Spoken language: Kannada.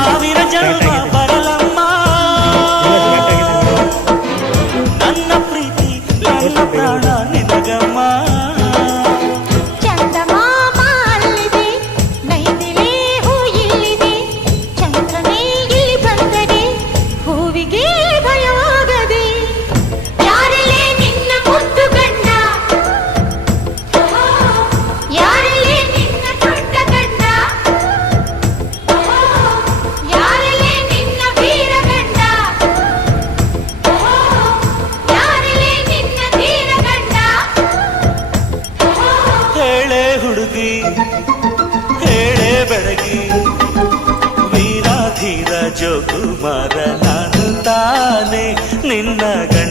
ಸಾವಿರ ಜನ್ಮ ಬರಲಮ್ಮ ನನ್ನ ಪ್ರೀತಿ ನನ್ನ ಪ್ರಾಣ ನಿನಗಮ್ಮ. ಹುಡುಗಿ ಹೇಳೆ ಬೆಳಗಿ ವೀರಾಧೀರ ಜೋಕುಮಾರ ನಾನು ತಾನೆ ನಿನ್ನ ಗಂಡ.